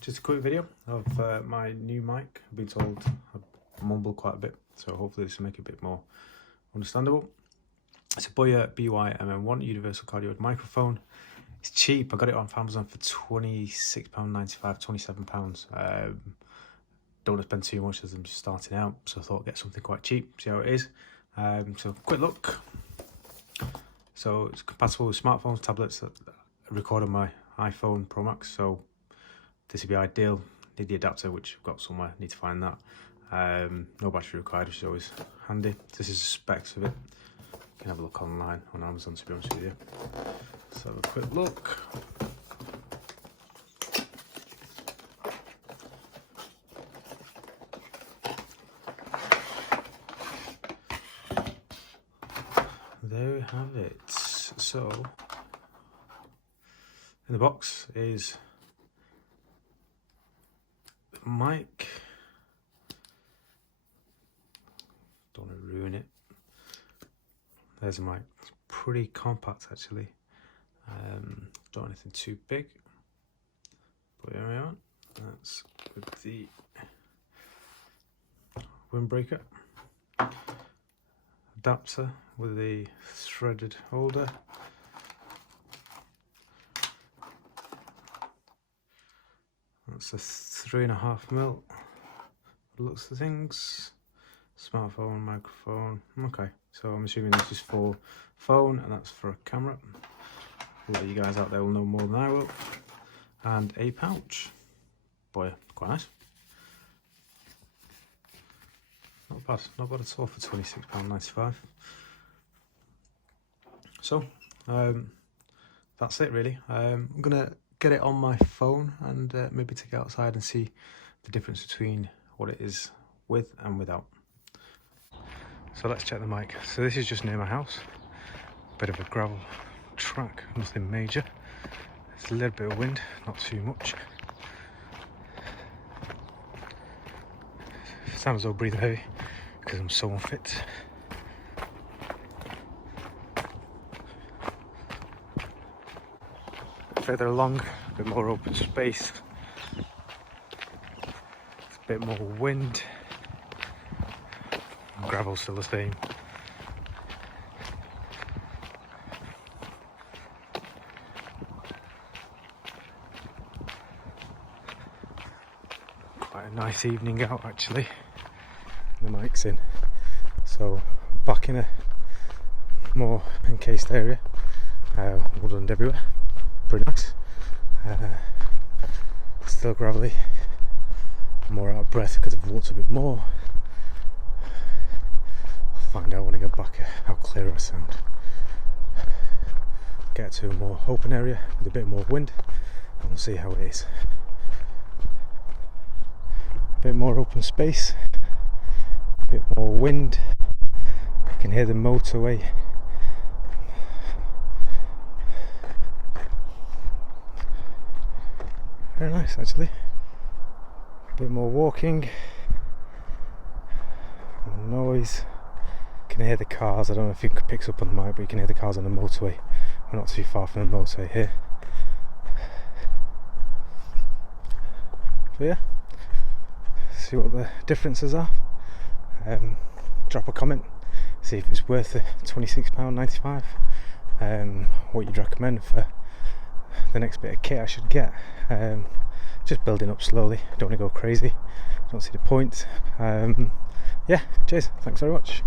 Just a quick video of my new mic. I've been told I mumble quite a bit, so hopefully this will make it a bit more understandable. It's a Boya BY-MM1 universal cardioid microphone. It's cheap. I got it on Amazon for £26.95, £27. Don't want to spend too much as I'm just starting out, so I thought I'd get something quite cheap, see how it is. So quick look. So it's compatible with smartphones, tablets. I record on my iPhone Pro Max, so this would be ideal. Need the adapter, which I've got somewhere, need to find that. No battery required, which is always handy. This is the specs of it. You can have a look online on Amazon, to be honest with you. Let's have a quick look. There we have it. So in the box is the mic. Don't want to ruin it. There's a mic. It's pretty compact actually. Don't want anything too big. But here we are. That's with the windbreaker. Adapter with the threaded holder. That's a 3.5mm. Looks of things. Smartphone, microphone. Okay, so I'm assuming this is for phone and that's for a camera. A lot of you guys out there will know more than I will. And a pouch. Boy, quite nice. Not bad at all for £26.95. So, that's it really. I'm gonna get it on my phone and maybe take it outside and see the difference between what it is with and without. So let's check the mic. So this is just near my house. Bit of a gravel track, nothing major. There's a little bit of wind, not too much. Sounds as though I'm breathing heavy because I'm so unfit. Further along, a bit more open space, a bit more wind. Gravel's still the same. Quite a nice evening out actually. The mic's in, so back in a more encased area. Woodland everywhere, pretty nice. Still gravelly, more out of breath because I've walked a bit more. I'll find out when I get back how clear I sound. Get to a more open area with a bit more wind and we'll see how it is. A bit more open space, a bit more wind. I can hear the motorway. Very nice actually. A bit more walking, more noise. You can hear the cars. I don't know if it picks up on the mic, but you can hear the cars on the motorway. We're not too far from the motorway here. So yeah, see what the differences are. Drop a comment, see if it's worth the £26.95. What you'd recommend for the next bit of kit I should get. Just building up slowly, don't want to go crazy, don't see the point. Yeah, cheers, thanks very much.